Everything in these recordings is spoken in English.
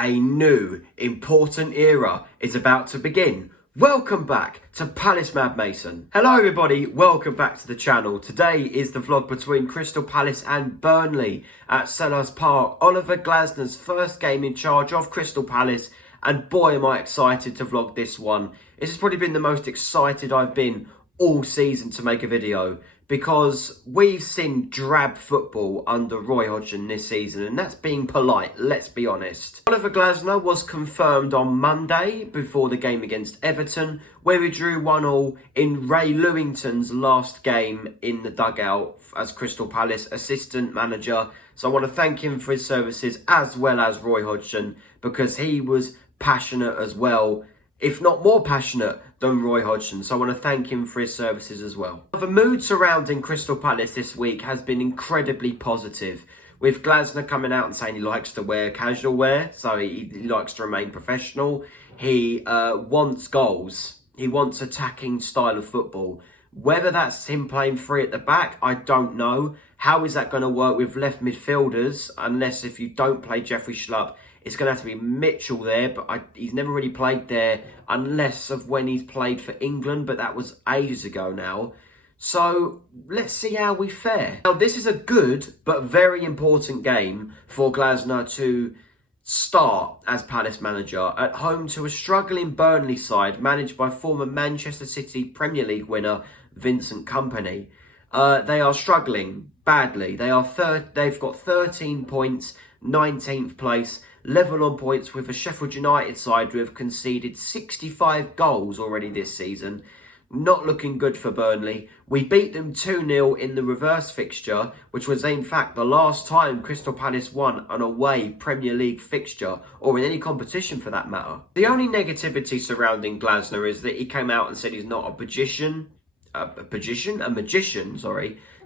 A new, important era is about to begin. Welcome back to Palace Mad Mason. Hello everybody, welcome back to the channel. Today is the vlog between Crystal Palace and Burnley at Selhurst Park. Oliver Glasner's first game in charge of Crystal Palace, and boy am I excited to vlog this one. This has probably been the most excited I've been all season to make a video, because we've seen drab football under Roy Hodgson this season, and that's being polite, let's be honest. Oliver Glasner was confirmed on Monday before the game against Everton, where we drew 1-1 in Ray Lewington's last game in the dugout as Crystal Palace assistant manager. So I want to thank him for his services, as well as Roy Hodgson, because he was passionate as well, if not more passionate than Roy Hodgson. So I want to thank him for his services as well. The mood surrounding Crystal Palace this week has been incredibly positive, with Glasner coming out and saying he likes to wear casual wear, so he likes to remain professional. He wants goals. He wants attacking style of football. Whether that's him playing free at the back, I don't know. How is that going to work with left midfielders, unless if you don't play Jeffrey Schlupp, it's going to have to be Mitchell there, but he's never really played there unless of when he's played for England, but that was ages ago now. So let's see how we fare. Now, this is a good but very important game for Glasner to start as Palace manager at home to a struggling Burnley side managed by former Manchester City Premier League winner Vincent Kompany. They are struggling badly. They've got 13 points, 19th place, level on points with a Sheffield United side who have conceded 65 goals already this season. Not looking good for Burnley. We beat them 2-0 in the reverse fixture, which was in fact the last time Crystal Palace won an away Premier League fixture, or in any competition for that matter. The only negativity surrounding Glasner is that he came out and said he's not a magician,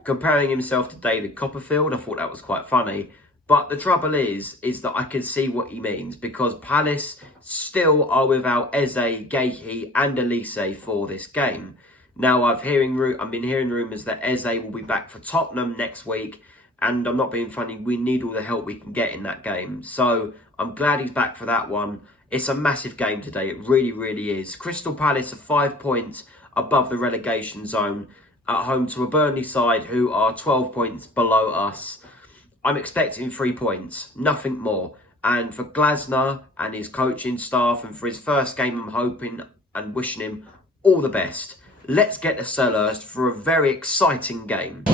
comparing himself to David Copperfield. I thought that was quite funny. But the trouble is that I can see what he means, because Palace still are without Eze, Guehi and Elise for this game. Now, I've been hearing rumours that Eze will be back for Tottenham next week, and I'm not being funny, we need all the help we can get in that game. So I'm glad he's back for that one. It's a massive game today, it really, really is. Crystal Palace are 5 points above the relegation zone at home to a Burnley side who are 12 points below us. I'm expecting 3 points, nothing more. And for Glasner and his coaching staff, and for his first game, I'm hoping and wishing him all the best. Let's get to Selhurst for a very exciting game.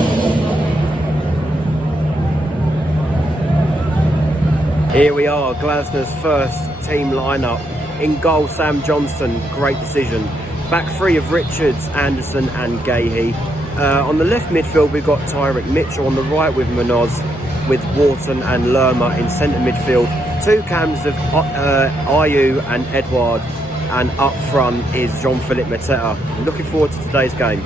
Here we are, Glasner's first team lineup. In goal, Sam Johnson, great decision. Back three of Richards, Anderson and Guehi. On the left midfield, we've got Tyrick Mitchell. On the right with Munoz, with Wharton and Lerma in centre midfield. Two cams of Ayew and Edouard, and up front is Jean-Philippe Mateta. Looking forward to today's game.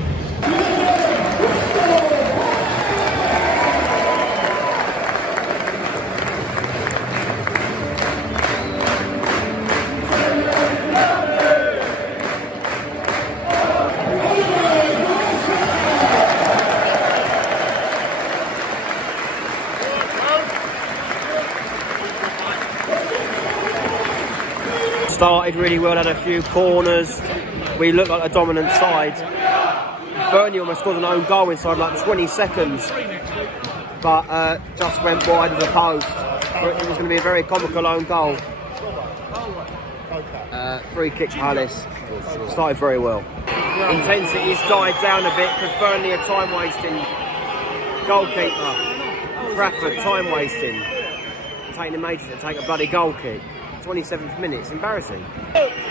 Started really well, had a few corners. We looked like a dominant side. Burnley almost scored an own goal inside like 20 seconds, but just went wide of the post. It was going to be a very comical own goal. Free kick Palace. Started very well. Intensity's died down a bit because Burnley are time wasting. Goalkeeper Trafford time wasting. Taking him ages to take a bloody goal kick. 27th minute, it's embarrassing.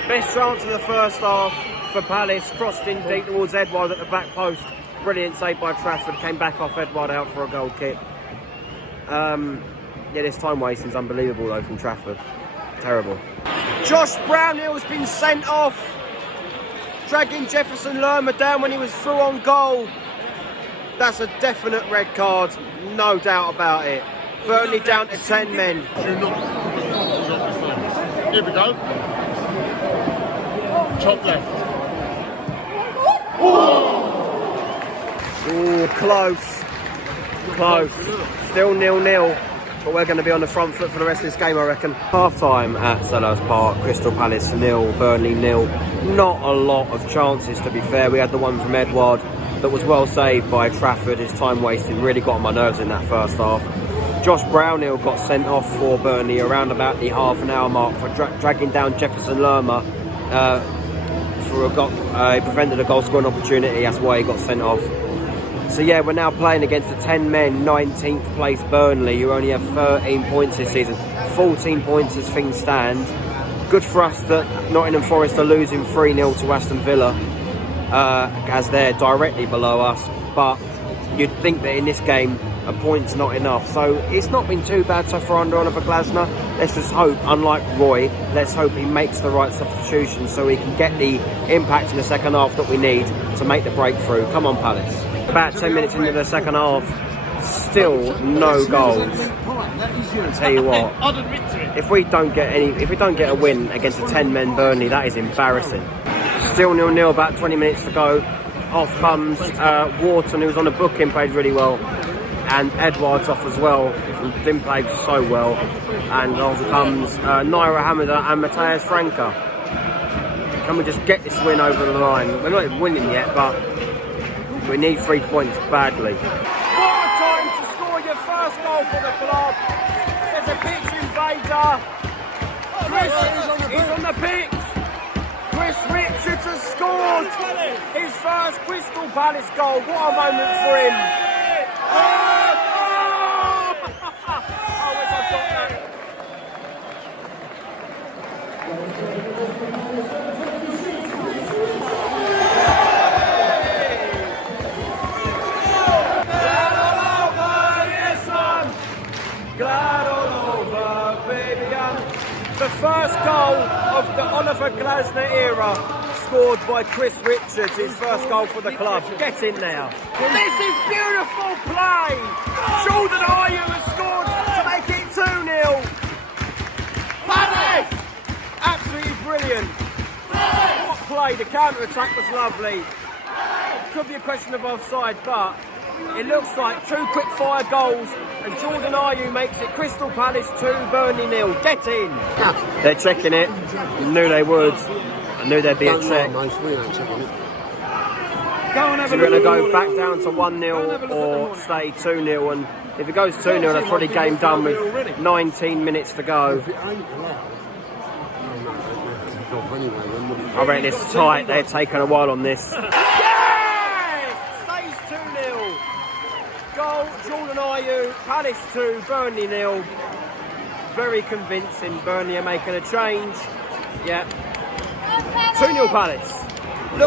Best chance of the first half for Palace, crossed in deep towards Edouard at the back post. Brilliant save by Trafford, came back off Edouard out for a goal kick. Yeah, this time wasting's unbelievable though from Trafford. Terrible. Josh Brownhill's been sent off, dragging Jefferson Lerma down when he was through on goal. That's a definite red card, no doubt about it. Burnley down to 10 men. Here we go. Top left. Oh, close. Close. Still 0-0. but we're going to be on the front foot for the rest of this game, I reckon. Half-time at Selhurst Park, Crystal Palace 0, Burnley 0. Not a lot of chances, to be fair. We had the one from Edouard that was well saved by Trafford. His time wasted really got on my nerves in that first half. Josh Brownhill got sent off for Burnley around about the half an hour mark for dragging down Jefferson Lerma for a goal. He prevented a goal scoring opportunity. That's why he got sent off. So yeah, we're now playing against the 10-men 19th place Burnley, who only have 13 points this season. 14 points as things stand. Good for us that Nottingham Forest are losing 3-0 to Aston Villa, as they're directly below us. But you'd think that in this game, a point's not enough. So it's not been too bad so far under Oliver Glasner. Let's just hope, unlike Roy, let's hope he makes the right substitution so he can get the impact in the second half that we need to make the breakthrough. Come on, Palace. About 10 minutes into the second half, still no goals. I'll tell you what, if we don't get a win against a 10-men Burnley, that is embarrassing. Still 0-0, about 20 minutes to go. Off comes Wharton, who was on the booking, played really well. And Edouard's off as well, didn't play so well. And off comes Naira Hamida and Matthias Franca. Can we just get this win over the line? We're not even winning yet, but we need 3 points badly. What a time to score your first goal for the club. There's a pitch invader. Chris is on the pitch. Chris Richards has scored his first Crystal Palace goal. What a moment for him. Oh, where's I got that? Glad all over, baby. The first goal of the Oliver Glasner era, scored by Chris Richards, his first goal for the club. Get in there. This is beautiful play. Jordan Ayew has scored to make it 2-0. Palace! Absolutely brilliant. What play. The counter-attack was lovely. Could be a question of offside, but it looks like 2 quick-fire goals, and Jordan Ayew makes it Crystal Palace 2, Burnley 0. Get in! They're checking it. Knew they would. I knew there'd be a check. So we're going to go back down to 1-0 or stay 2-0, and if it goes 2-0, that's probably game done with 19 minutes to go. I reckon it's tight. They're taking a while on this. Goal, Jordan Ayew, Palace 2, Burnley 0. Very convincing. Burnley are making a change. Yeah. 2-0 Palace. It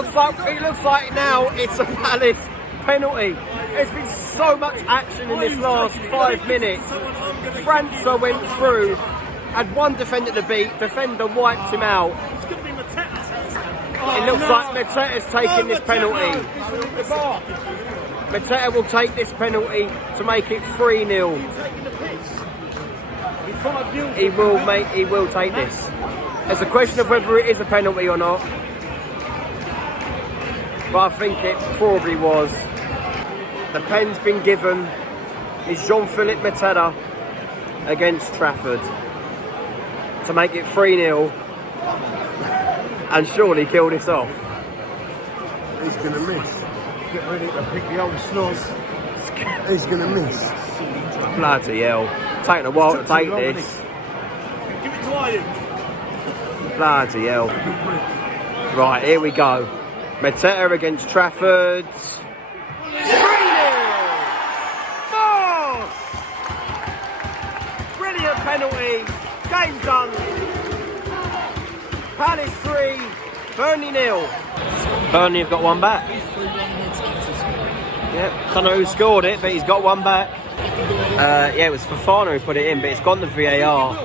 looks like now it's a Palace penalty. There's been so much action in this last 5 minutes. França went through, had one defender to beat, defender wiped him out. It looks like Mateta's taking this penalty. Mateta will take this penalty to make it 3-0. He will take this. It's a question of whether it is a penalty or not. But I think it probably was. The pen's been given. It's Jean-Philippe Mateta against Trafford to make it 3-0 and surely kill this off. He's going to miss. Get ready to pick the old snoz. He's going to miss. Bloody hell. Taking a while to take this. Give it to Ayew. Bloody hell. Right, here we go. Mateta against Trafford. 3-0! Boss! Brilliant penalty. Game done. Palace 3, Burnley 0. Burnley have got one back. Yep, don't know who scored it, but he's got one back. Yeah, it was Fofana who put it in, but it's gone to VAR.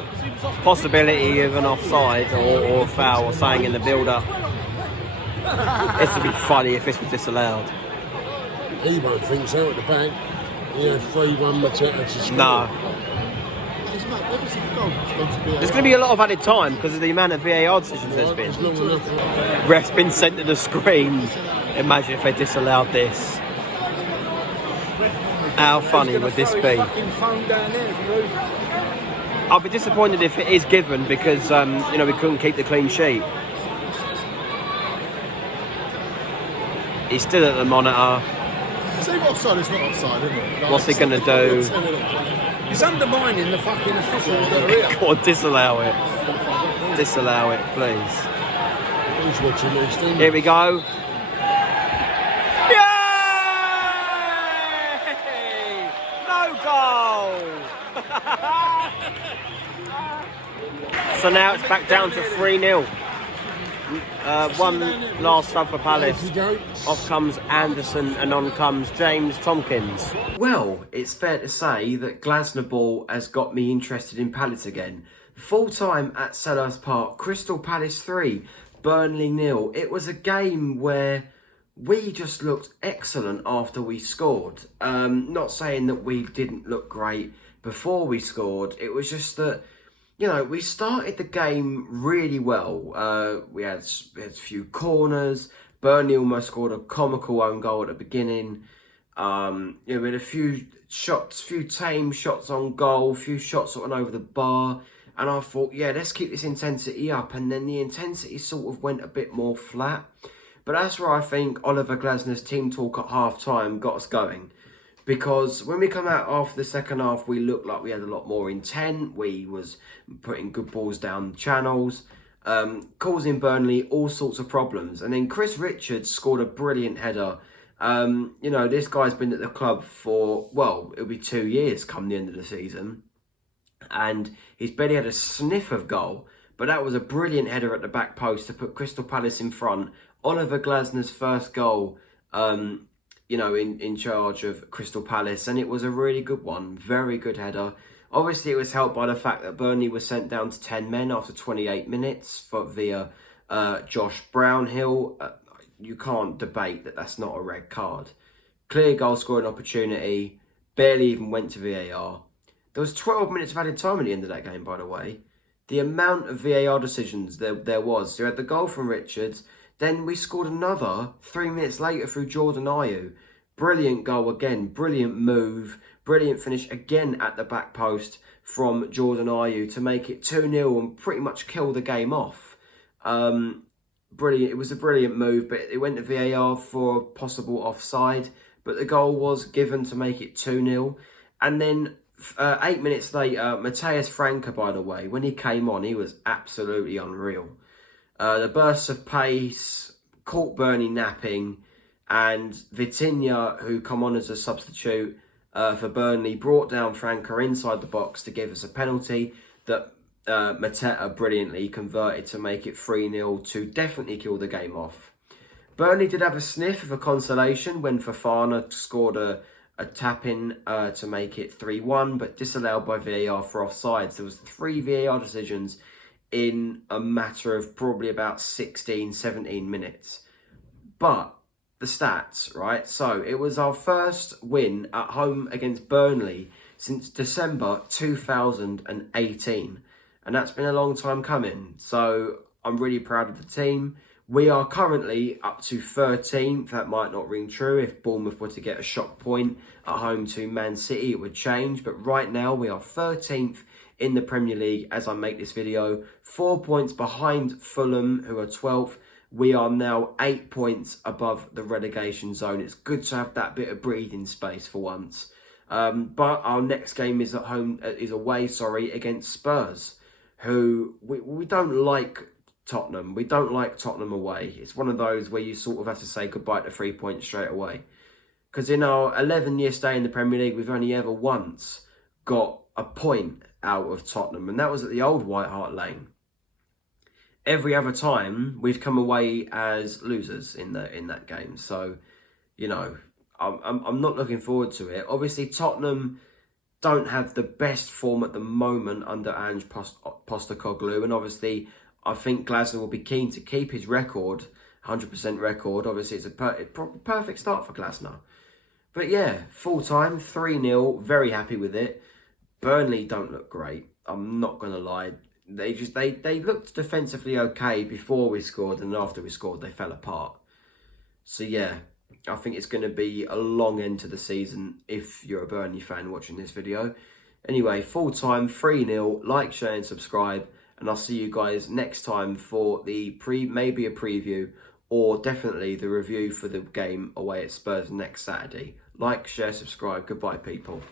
Possibility of an offside or foul or something in the build-up. This would be funny if this was disallowed. He won't think so at the back. He had 3-1 Mateta to score. No. There's going to be a lot of added time because of the amount of VAR decisions there's been. Ref's been sent to the screen. Imagine if they disallowed this. How funny would this be? Fucking phone down there if he loses. I'll be disappointed if it is given because, you know, we couldn't keep the clean sheet. He's still at the monitor. It's either offside, it's not offside, isn't it? Like, What's he going to do? He's undermining the fucking officials that are here. Or disallow it. Disallow it, please. Who's watching these things? Here we go. Yay! No goal! So now it's back down to 3-0. One last sub for Palace. Off comes Anderson and on comes James Tompkins. Well, it's fair to say that Glasner ball has got me interested in Palace again. Full time at Selhurst Park, Crystal Palace 3, Burnley 0. It was a game where we just looked excellent after we scored. Not saying that we didn't look great before we scored. It was just that, you know, we started the game really well. We had a few corners. Burnley almost scored a comical own goal at the beginning. You know, we had a few shots, few tame shots on goal, few shots sort of over the bar. And I thought, yeah, let's keep this intensity up. And then the intensity sort of went a bit more flat. But that's where I think Oliver Glasner's team talk at half-time got us going. Because when we come out after the second half, we looked like we had a lot more intent. We was putting good balls down the channels, causing Burnley all sorts of problems. And then Chris Richards scored a brilliant header. You know, this guy's been at the club for, well, it'll be 2 years come the end of the season. And he's barely had a sniff of goal. But that was a brilliant header at the back post to put Crystal Palace in front. Oliver Glasner's first goal, you know, in charge of Crystal Palace. And it was a really good one. Very good header. Obviously, it was helped by the fact that Burnley was sent down to 10 men after 28 minutes via Josh Brownhill. You can't debate that that's not a red card. Clear goal scoring opportunity. Barely even went to VAR. There was 12 minutes of added time at the end of that game, by the way. The amount of VAR decisions there was. So you had the goal from Richards. Then we scored another 3 minutes later through Jordan Ayew. Brilliant goal again. Brilliant move. Brilliant finish again at the back post from Jordan Ayew to make it 2-0 and pretty much kill the game off. Brilliant. It was a brilliant move, but it went to VAR for possible offside. But the goal was given to make it 2-0. And then 8 minutes later, Matthias Franke, by the way, when he came on, he was absolutely unreal. The bursts of pace, caught Burnley napping, and Vitinha, who come on as a substitute for Burnley, brought down Franke inside the box to give us a penalty that Mateta brilliantly converted to make it 3-0 to definitely kill the game off. Burnley did have a sniff of a consolation when Fofana scored a tap-in to make it 3-1, but disallowed by VAR for offsides. There was 3 VAR decisions in a matter of probably about 16, 17 minutes. But the stats, right? So it was our first win at home against Burnley since December 2018. And that's been a long time coming. So I'm really proud of the team. We are currently up to 13th. That might not ring true. If Bournemouth were to get a shock point at home to Man City, it would change. But right now, we are 13th in the Premier League as I make this video. 4 points behind Fulham, who are 12th. We are now 8 points above the relegation zone. It's good to have that bit of breathing space for once. But our next game is away against Spurs, who we don't like. Tottenham. We don't like Tottenham away. It's one of those where you sort of have to say goodbye to 3 points straight away. Because in our 11-year stay in the Premier League, we've only ever once got a point out of Tottenham, and that was at the old White Hart Lane. Every other time, we've come away as losers in that game. So, you know, I'm not looking forward to it. Obviously, Tottenham don't have the best form at the moment under Ange Postecoglou, and obviously I think Glasner will be keen to keep his record, 100% record. Obviously, it's a perfect start for Glasner. But yeah, full time, 3-0, very happy with it. Burnley don't look great. I'm not going to lie. They looked defensively okay before we scored, and after we scored, they fell apart. So yeah, I think it's going to be a long end to the season if you're a Burnley fan watching this video. Anyway, full time, 3-0. Like, share and subscribe. And I'll see you guys next time for the maybe a preview or definitely the review for the game away at Spurs next Saturday. Like, share, subscribe. Goodbye, people.